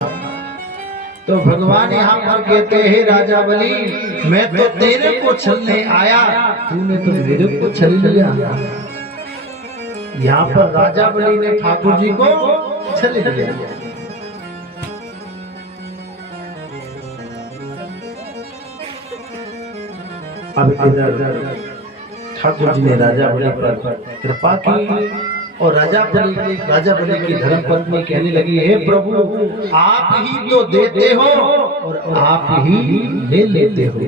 तो भगवान यहाँ पर कहते हैं राजा बलि, मैं तो तेरे को छलने आया, तूने तो मेरे को छल लिया। यहाँ पर राजा बलि ने ठाकुर जी को छल लिया। अब इधर ठाकुर जी ने राजा बलि पर कृपा की और राजा बलि की धर्मपत्नी कहने लगी, हे प्रभु आप ही तो देते हो और आप ही ले लेते हो।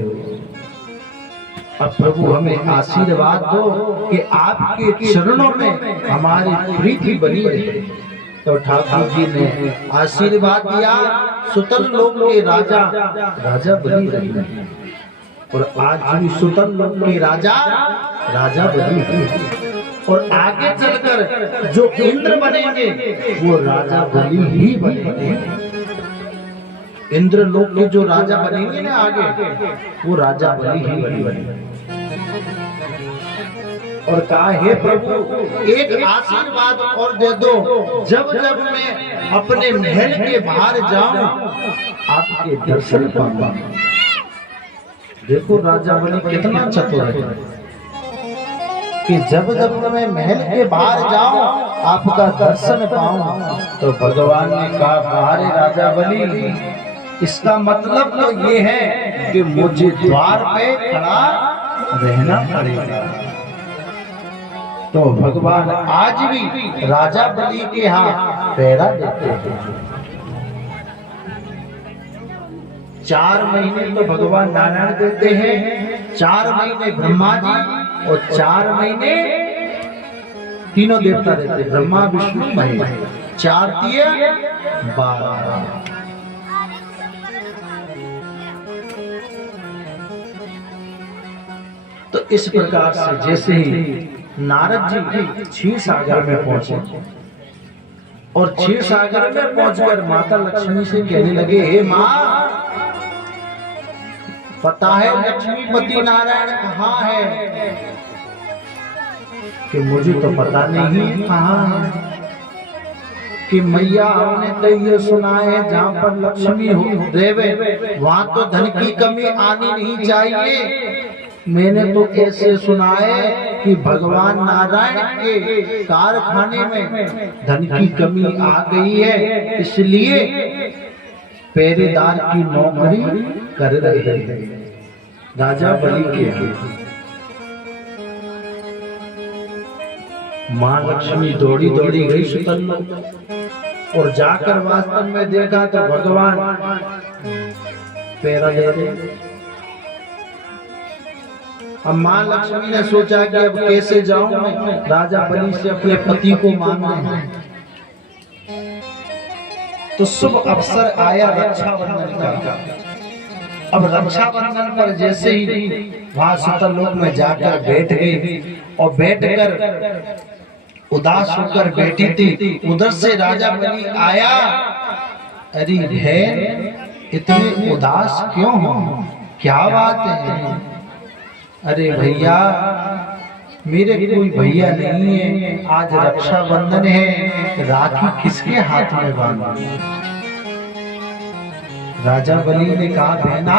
अब प्रभु हमें आशीर्वाद दो कि आपके चरणों में हमारी प्रीति बनी रहे। तो ठाकुर जी ने आशीर्वाद दिया। सुतल लोक के राजा बलि रहे और आज भी सुतल लोक के राजा बलि रहे। और आगे चलकर जो इंद्र बनेंगे वो राजा बलि ही बनेंगे। इंद्र लोक के जो राजा बनेंगे ना आगे, वो राजा बलि ही बनेंगे। और कहा, हे प्रभु एक आशीर्वाद और दे दो, जब जब मैं अपने महल के बाहर जाऊं आपके दर्शन पाऊंगा। देखो राजा बलि कितना चतुर है कि जब जब मैं महल के बाहर जाऊं आपका दर्शन पाऊं। तो भगवान ने कहा, बाहर राजा बलि, इसका मतलब तो ये है कि मुझे द्वार पे खड़ा रहना पड़ेगा। तो भगवान आज भी राजा बलि के यहाँ पहरा देते हैं। 4 महीने तो भगवान नारायण देते हैं, 4 महीने ब्रह्मा जी और 4 महीने तीनों देवता रहते, ब्रह्मा विष्णु महेश। 4 दिए 12। तो इस प्रकार से जैसे ही नारद जी क्षीर सागर में पहुंचे और क्षीर सागर में पहुंचकर माता लक्ष्मी से कहने लगे, हे माँ पता है लक्ष्मीपति नारायण कहाँ है? कि मुझे तो पता नहीं कहाँ है। कि मैया हमने तो ये सुना है जहाँ पर लक्ष्मी हो देवे वहाँ तो धन की कमी आनी नहीं चाहिए। मैंने तो ऐसे सुना है कि भगवान नारायण के कारखाने में धन की कमी आ गई है, इसलिए पहरेदार की नौकरी कर रहे हैं राजा बलि के। माँ लक्ष्मी दौड़ी दौड़ी गई सुतल और जाकर वास्तव में देखा तो भगवान पहरा दे रहे। अब माँ लक्ष्मी ने सोचा कि अब कैसे जाऊं मैं राजा बलि से अपने पति को मांगने। तो शुभ अवसर आया रक्षाबंधन का। अब रक्षाबंधन पर जैसे ही वहां सुतल लोक में जाकर बैठ गई और बैठकर उदास होकर बैठी थी, उधर से राजा बलि आया। अरे बहन इतने उदास क्यों हो, क्या बात है? अरे भैया मेरे कोई भैया नहीं है, आज रक्षाबंधन है, राखी किसके हाथ में बांधूं? राजा बलि ने कहा, बहना